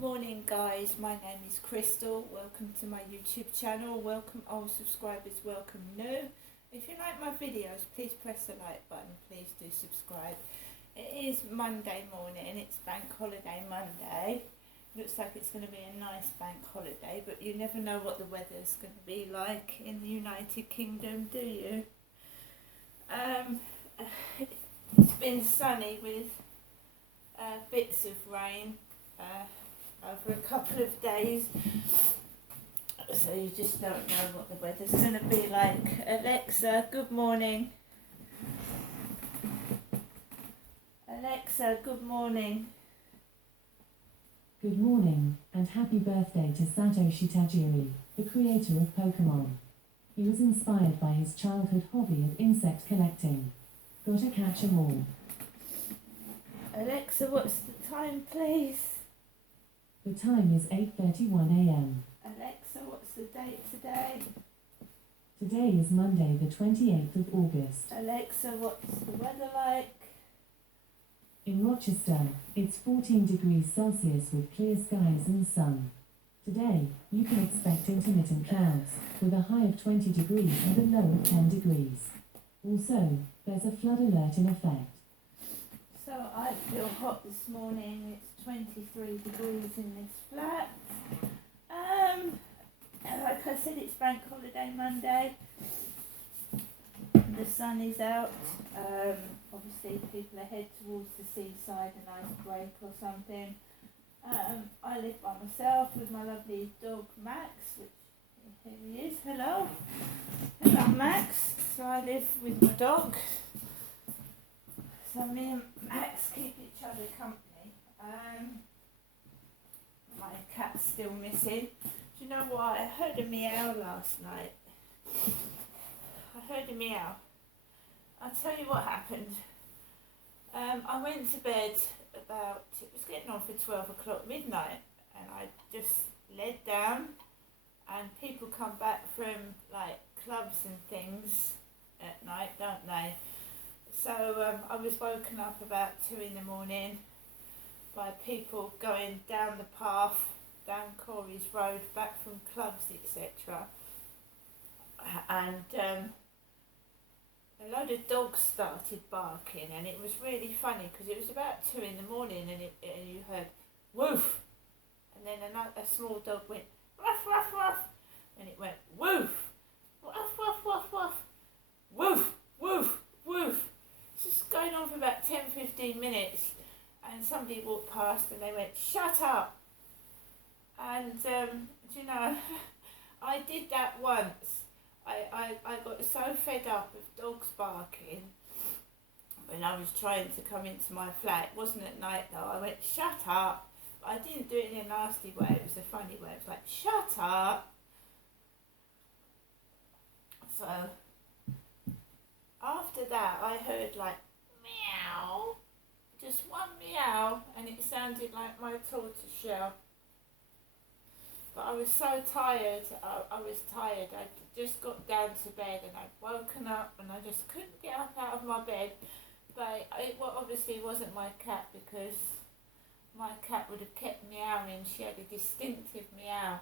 Morning guys, my name is Crystal. Welcome to my YouTube channel. Welcome old subscribers, welcome new. If you like my videos, please press the like button. Please do subscribe. It is Monday morning, it's Bank Holiday Monday. Looks like it's going to be a nice bank holiday, but you never know what the weather's going to be like in the United Kingdom, do you? It's been sunny with bits of rain over a couple of days, so you just don't know what the weather's going to be like. Alexa, good morning. Alexa, good morning. Good morning, and happy birthday to Satoshi Tajiri, the creator of Pokemon. He was inspired by his childhood hobby of insect collecting. Gotta catch 'em all. Alexa, what's the time, please? The time is 8:31 a.m. Alexa, what's the date today? Today is Monday, the 28th of August. Alexa, what's the weather like? In Rochester, it's 14 degrees Celsius with clear skies and sun. Today, you can expect intermittent clouds, with a high of 20 degrees and a low of 10 degrees. Also, there's a flood alert in effect. So I feel hot this morning. It's 23 degrees in this flat. Like I said, it's Bank Holiday Monday. The sun is out. Obviously people are head towards the seaside, a nice break or something. I live by myself with my lovely dog Max, which here he is. Hello. Hello Max. So I live with my dog. So me and Max keep each other company. My cat's still missing. Do you know what? I heard a meow last night. I heard a meow. I'll tell you what happened. I went to bed about, it was getting on for 12 o'clock midnight, and I just laid down, and people come back from like clubs and things at night, don't they? So I was woken up about 2 in the morning by people going down the path, down Corey's Road, back from clubs, etc. And a load of dogs started barking, and it was really funny because it was about 2 in the morning, and you heard woof, and then a small dog went ruff ruff ruff, and it went woof, ruff ruff ruff ruff, woof woof woof. It's just going on for about 10-15 minutes, and somebody walked past and they went, shut up. And do you know, I did that once. I got so fed up of dogs barking when I was trying to come into my flat. It wasn't at night though. I went, shut up. But I didn't do it in a nasty way. It was a funny way. It was like, shut up. So after that, I heard like meow, just one meow, and it sounded like my tortoiseshell. But I was so tired. I was tired. I just got down to bed, and I'd woken up, and I just couldn't get up out of my bed. But it obviously wasn't my cat, because my cat would have kept meowing. She had a distinctive meow.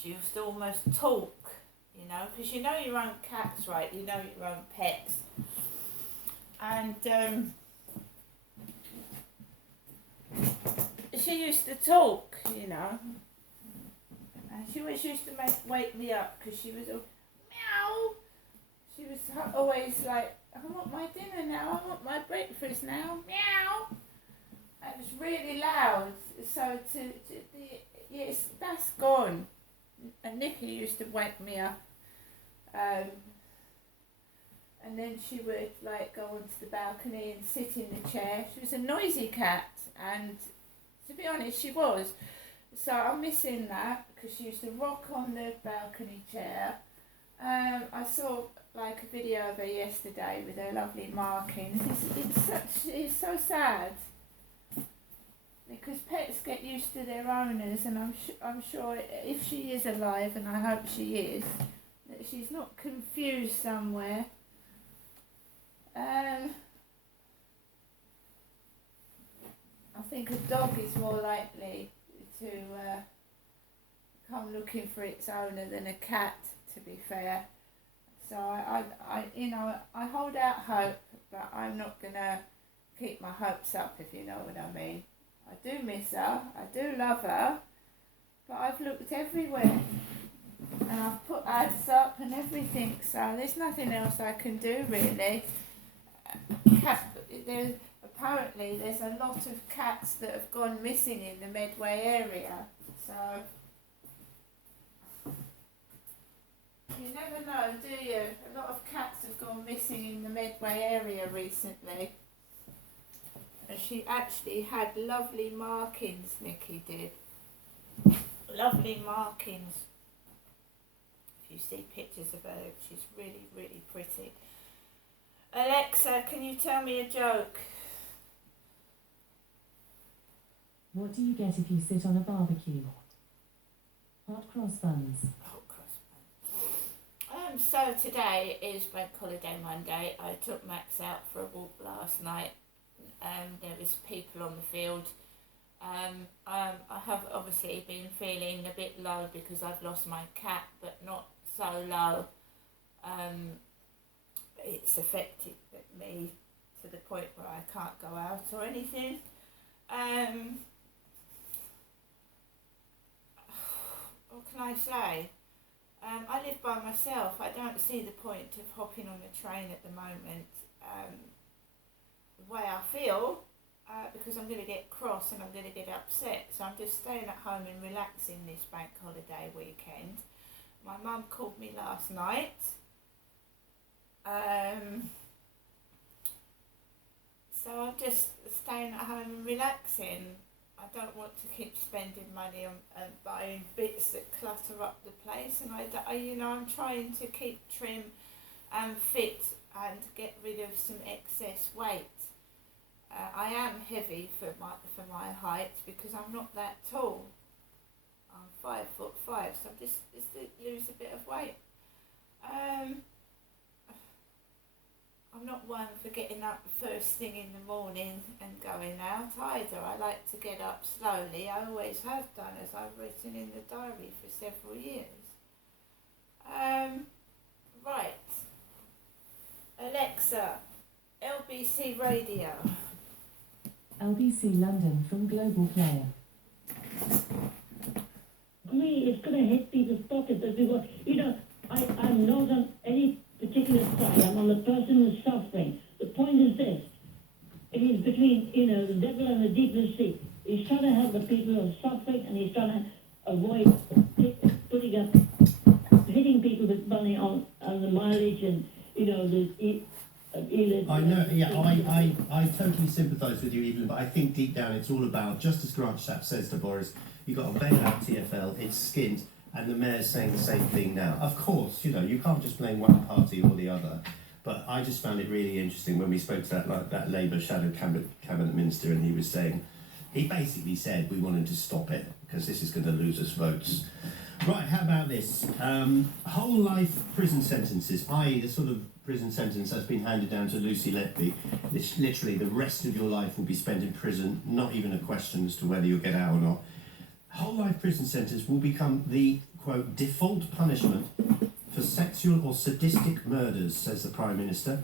She used to almost talk, you know, because you know your own cats, right? You know your own pets. And she used to talk, you know. And she always used to wake me up because she was all meow. She was always like, I want my dinner now, I want my breakfast now, meow. It was really loud. So yes, that's gone. And Nikki used to wake me up, and then she would like go onto the balcony and sit in the chair. She was a noisy cat, and to be honest, she was. So I'm missing that, because she used to rock on the balcony chair. I saw like a video of her yesterday with her lovely markings. It's so sad. Because pets get used to their owners, and I'm sure if she is alive, and I hope she is, that she's not confused somewhere. think a dog is more likely to come looking for its owner than a cat, to be fair. So I hold out hope, but I'm not gonna keep my hopes up, if you know what I mean. I do miss her, I do love her, but I've looked everywhere and I've put ads up and everything, so there's nothing else I can do really. Apparently there's a lot of cats that have gone missing in the Medway area, so you never know, do you? A lot of cats have gone missing in the Medway area recently. And she actually had lovely markings, Nikki did. Lovely markings. If you see pictures of her, she's really, really pretty. Alexa, can you tell me a joke? What do you get if you sit on a barbecue? Hot cross buns. So today is Bank Holiday Monday. I took Max out for a walk last night. There was people on the field. I have obviously been feeling a bit low because I've lost my cat, but not so low. It's affected me to the point where I can't go out or anything. What can I say? I live by myself. I don't see the point of hopping on the train at the moment. The way I feel, because I'm going to get cross and I'm going to get upset. So I'm just staying at home and relaxing this bank holiday weekend. My mum called me last night. So I'm just staying at home and relaxing. I don't want to keep spending money on buying bits that clutter up the place, and I'm trying to keep trim and fit and get rid of some excess weight. I am heavy for my height because I'm not that tall. I'm 5'5", so I'm just to lose a bit of weight. I'm not one for getting up first thing in the morning and going out either. I like to get up slowly. I always have done, as I've written in the diary for several years. Right. Alexa, LBC Radio. LBC London from Global Player. Agree, it's going to hit people's pockets as we go. I'm not on any particular side. I'm on the person who's suffering. The point is this. It is between, the devil and the deep blue sea. He's trying to help the people who are suffering, and he's trying to avoid hitting people with money on the mileage and, I know, yeah, I totally sympathise with you, Evelyn, but I think deep down it's all about, just as Grantchap says to Boris, you've got a bail-out TfL, it's skint, and the mayor's saying the same thing now. Of course, you can't just blame one party or the other, but I just found it really interesting when we spoke to that Labour shadow cabinet minister, and he basically said we wanted to stop it because this is going to lose us votes. Right, how about this? Whole life prison sentences, i.e. the sort of prison sentence that's been handed down to Lucy Letby. This, literally, the rest of your life will be spent in prison, not even a question as to whether you'll get out or not. Whole life prison sentence will become the, quote, default punishment for sexual or sadistic murders, says the Prime Minister.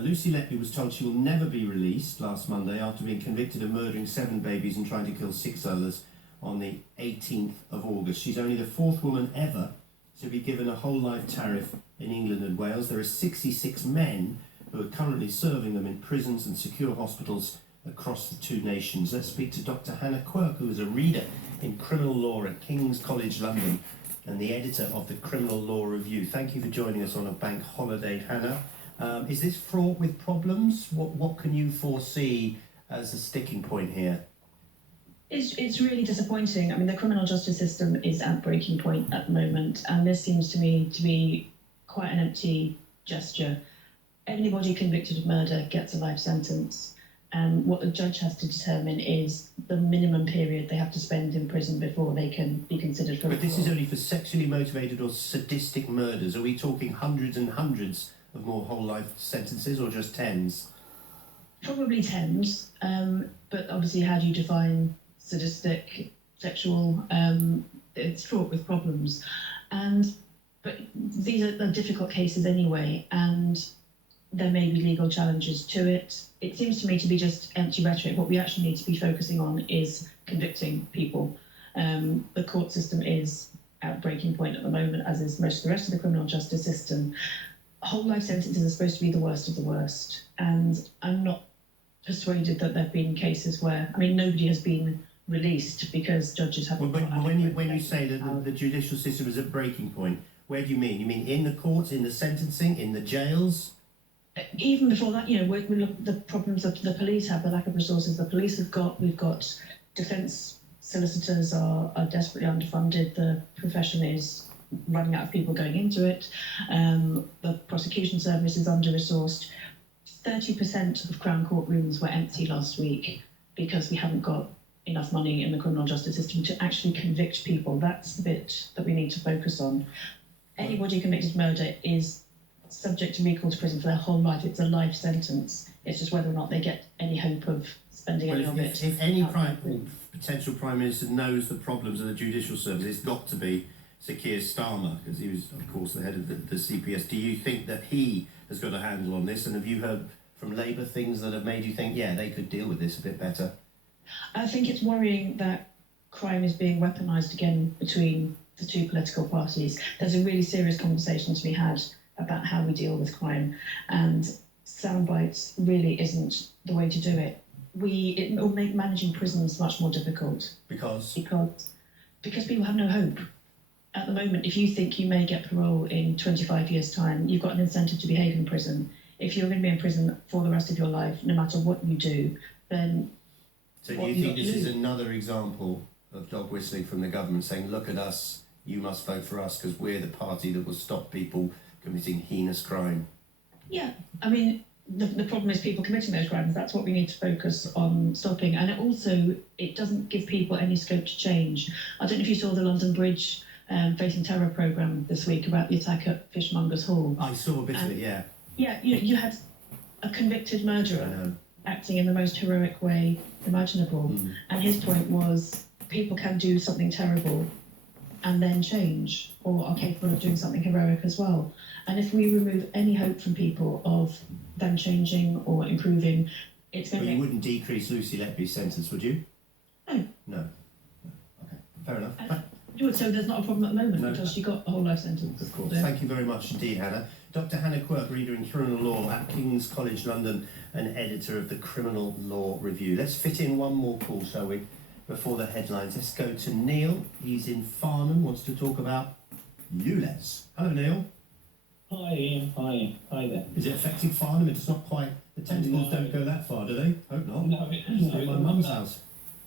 Lucy Letby was told she will never be released last Monday after being convicted of murdering 7 babies and trying to kill 6 others on the 18th of August. She's only the 4th woman ever to be given a whole life tariff in England and Wales. There are 66 men who are currently serving them in prisons and secure hospitals across the 2 nations. Let's speak to Dr. Hannah Quirk, who is a reader in criminal law at King's College London and the editor of the Criminal Law Review. Thank you for joining us on a bank holiday, Hannah. Is this fraught with problems? What can you foresee as a sticking point here? It's really disappointing. I mean, the criminal justice system is at breaking point at the moment, and this seems to me to be quite an empty gesture. Anybody convicted of murder gets a life sentence, and what the judge has to determine is the minimum period they have to spend in prison before they can be considered for. But this is only for sexually motivated or sadistic murders. Are we talking hundreds and hundreds of more whole life sentences, or just tens? Probably tens, but obviously, how do you define sadistic, sexual? It's fraught with problems, but these are difficult cases anyway, and there may be legal challenges to it. It seems to me to be just empty rhetoric. What we actually need to be focusing on is convicting people. The court system is at breaking point at the moment, as is most of the rest of the criminal justice system. Whole life sentences are supposed to be the worst of the worst, and I'm not persuaded that there have been cases where, I mean, nobody has been released because judges haven't. Well, when you say that the judicial system is at breaking point, where do you mean? You mean in the courts, in the sentencing, in the jails? Even before that, we look at the problems that the police have, the lack of resources the police have got. We've got defence solicitors are desperately underfunded. The profession is running out of people going into it. The prosecution service is under-resourced. 30% of Crown Court rooms were empty last week because we haven't got enough money in the criminal justice system to actually convict people. That's the bit that we need to focus on. Anybody convicted of murder is subject to recall to prison for their whole life. It's a life sentence. It's just whether or not they get any hope of spending any of it. If any potential Prime Minister knows the problems of the judicial service, it's got to be Sir Keir Starmer, because he was, of course, the head of the CPS. Do you think that he has got a handle on this? And have you heard from Labour things that have made you think, yeah, they could deal with this a bit better? I think it's worrying that crime is being weaponised again between the two political parties. There's a really serious conversation to be had about how we deal with crime, and sound bites really isn't the way to do it. It will make managing prisons much more difficult. Because people have no hope. At the moment, if you think you may get parole in 25 years' time, you've got an incentive to behave in prison. If you're going to be in prison for the rest of your life, no matter what you do, then... So do you think this is another example of dog whistling from the government saying, look at us, you must vote for us because we're the party that will stop people committing heinous crime? Yeah, I mean, the problem is people committing those crimes. That's what we need to focus on stopping. And it doesn't give people any scope to change. I don't know if you saw the London Bridge Facing Terror programme this week about the attack at Fishmongers Hall. I saw a bit of it, yeah. Yeah, you had a convicted murderer acting in the most heroic way imaginable. And his point was, people can do something terrible and then change, or are capable of doing something heroic as well. And if we remove any hope from people of them changing or improving, it's going to... But you wouldn't decrease Lucy Letby's sentence, would you? No. No. Okay, fair enough. So there's not a problem at the moment because she got a whole life sentence. Of course. Yeah. Thank you very much indeed, Hannah. Dr. Hannah Quirk, reader in criminal law at King's College London and editor of the Criminal Law Review. Let's fit in one more call, shall we, before the headlines. Let's go to Neil. He's in Farnham, wants to talk about ULEZ. Hello, Neil. Hi, Ian. Hi there. Is it affecting Farnham? It's not quite... The tentacles don't go that far, do they? Hope not. No, It's like my mum's house.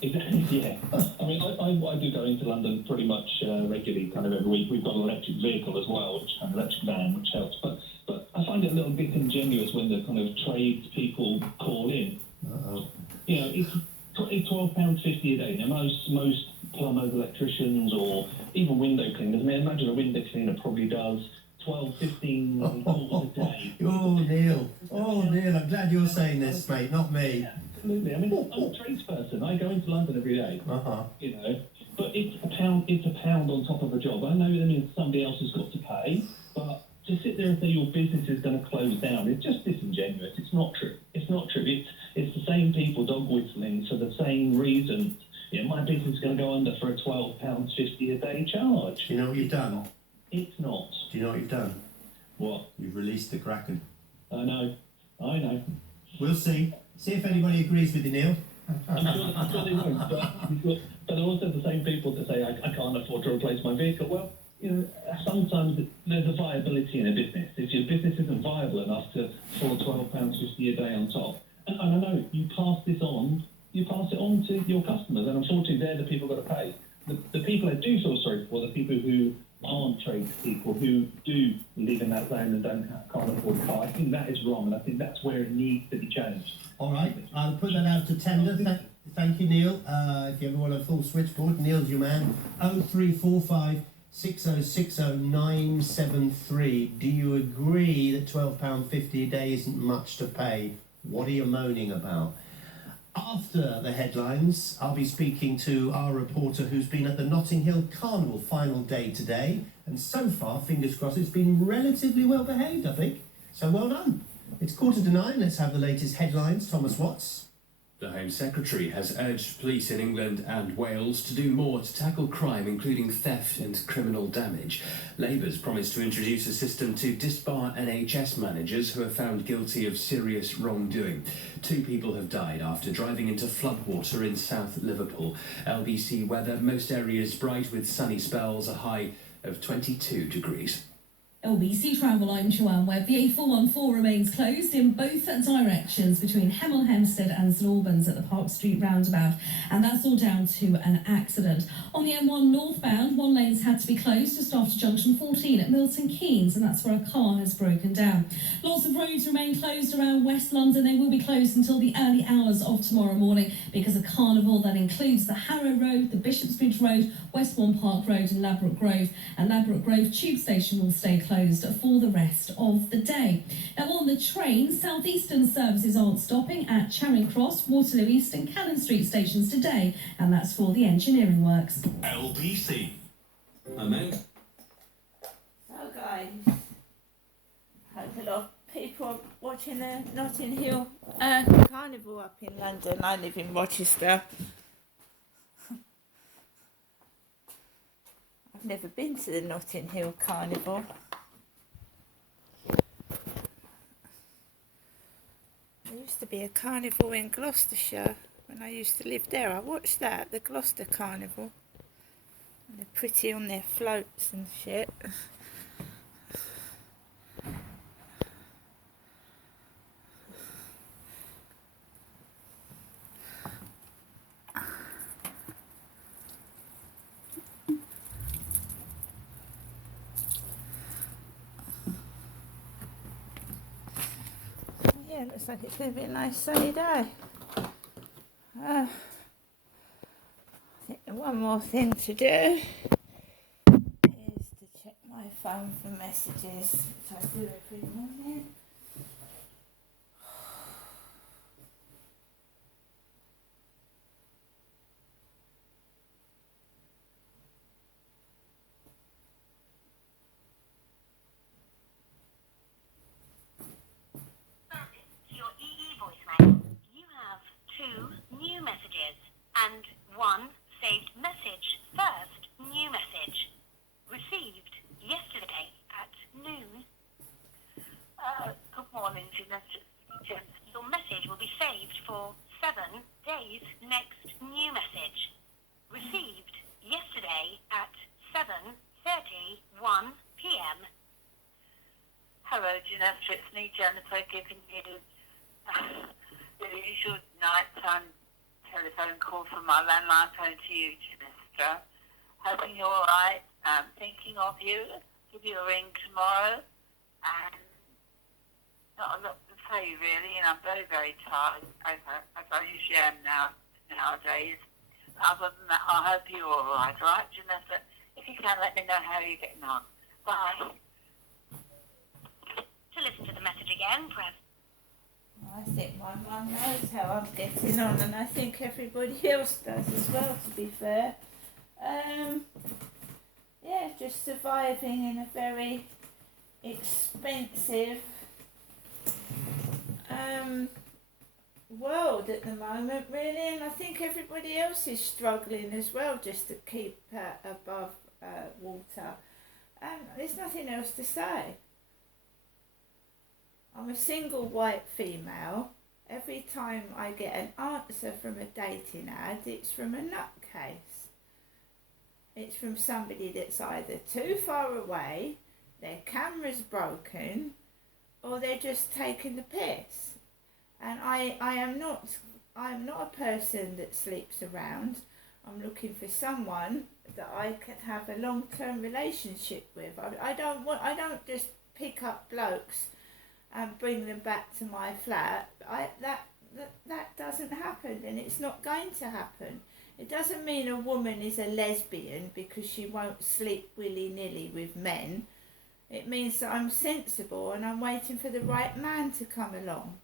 Yeah. I mean, I do go into London pretty much regularly, kind of every week. We've got an electric vehicle as well, which kind of electric van, which helps. But I find it a little bit ingenuous when the kind of tradespeople call in. Uh-oh. It's £12.50 a day. Now, most plumbers, electricians, or even window cleaners, I mean, imagine a window cleaner probably does 12, 15 calls a day. Oh, Neil, I'm glad you're saying this, mate, not me. Yeah, absolutely. I mean, I'm a tradesperson. I go into London every day. But it's a pound on top of a job. I know that means somebody else has got to pay, but to sit there and say your business is going to close down, it's just disingenuous. It's not true. It's not true. It's the same people dog whistling for the same reasons. My business is going to go under for a £12.50 a day charge. Do you know what you've done? It's not. Do you know what you've done? What? You've released the Kraken. I know. We'll see. See if anybody agrees with you, Neil. I'm sure they won't, but they're also the same people that say, I can't afford to replace my vehicle. Well, sometimes there's a viability in a business. If your business isn't viable enough for £12.50 a day on top, and I know, you pass it on to your customers, and unfortunately they're the people that got to pay. The people I do feel sorry for, the people who aren't tradespeople, who do live in that zone and can't afford a car. I think that is wrong, and I think that's where it needs to be changed. All right, I'll put that out to tender. Thank you, Neil. If you ever want a full switchboard, Neil's your man. 0345 6060 973. Do you agree that £12.50 a day isn't much to pay What are you moaning about? After the headlines, I'll be speaking to our reporter who's been at the Notting Hill Carnival final day today, and so far, fingers crossed, it's been relatively well behaved, I think. So well done. It's 8:45, let's have the latest headlines. Thomas Watts. The Home Secretary has urged police in England and Wales to do more to tackle crime, including theft and criminal damage. Labour's promised to introduce a system to disbar NHS managers who are found guilty of serious wrongdoing. 2 people have died after driving into floodwater in South Liverpool. LBC weather, most areas bright with sunny spells, a high of 22 degrees. LBC Travel, I'm Joanne Webb. The A414 remains closed in both directions between Hemel Hempstead and St Albans at the Park Street roundabout, and that's all down to an accident. On the M1 northbound, one lane's had to be closed just after junction 14 at Milton Keynes, and that's where a car has broken down. Lots of roads remain closed around West London. They will be closed until the early hours of tomorrow morning because of Carnival. That includes the Harrow Road, the Bishopsbridge Road, Westbourne Park Road and Ladbroke Grove, and Ladbroke Grove Tube Station will stay closed for the rest of the day. Now on the train, South Eastern services aren't stopping at Charing Cross, Waterloo East and Cannon Street stations today, and that's for the engineering works. LBC. Amen. So guys, hope a lot of people are watching the Notting Hill Carnival up in London. I live in Rochester. I've never been to the Notting Hill Carnival. There used to be a carnival in Gloucestershire when I used to live there. I watched that, the Gloucester Carnival. And they're pretty on their floats and shit. Yeah, looks like it's going to be a nice sunny day. I think one more thing to do is to check my phone for messages, which I do every morning. Your EE voicemail. You have 2 new messages and 1 saved message. First new message. Received yesterday at noon. Good morning, Jeanette. Your message will be saved for 7 days. Next new message. Received yesterday at 7:31 p.m. Hello, Jeanette. It's me, Jennifer, giving you the usual nighttime telephone call from my landline phone to you, Janessa. Hoping you're all right. Thinking of you. Give you a ring tomorrow. And not a lot to say, really. And I'm very, very tired, as I usually am nowadays. Other than that, I hope you're all right, Janessa? If you can, let me know how you're getting on. Bye. To listen to the message again, press. I think my mum knows how I'm getting on, and I think everybody else does as well, to be fair. Yeah, just surviving in a very expensive world at the moment, really, and I think everybody else is struggling as well just to keep above water. There's nothing else to say. I'm a single white female. Every time I get an answer from a dating ad, it's from a nutcase. It's from somebody that's either too far away, their camera's broken, or they're just taking the piss. And I am not a person that sleeps around. I'm looking for someone that I can have a long-term relationship with. I don't just pick up blokes and bring them back to my flat. That doesn't happen, and it's not going to happen. It doesn't mean a woman is a lesbian because she won't sleep willy-nilly with men. It means that I'm sensible and I'm waiting for the right man to come along.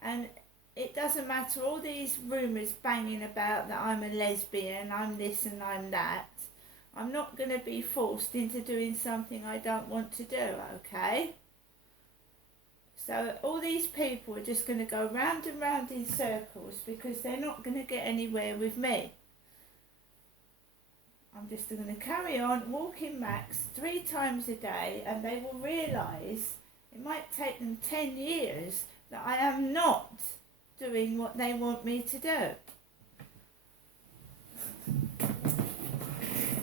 And it doesn't matter all these rumours banging about that I'm a lesbian, I'm this and I'm that. I'm not going to be forced into doing something I don't want to do, okay? So all these people are just going to go round and round in circles because they're not going to get anywhere with me. I'm just going to carry on walking max 3 times a day, and they will realise it might take them 10 years that I am not doing what they want me to do.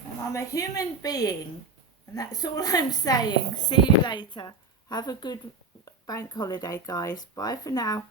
And I'm a human being, and that's all I'm saying. See you later. Have a good bank holiday, guys. Bye for now.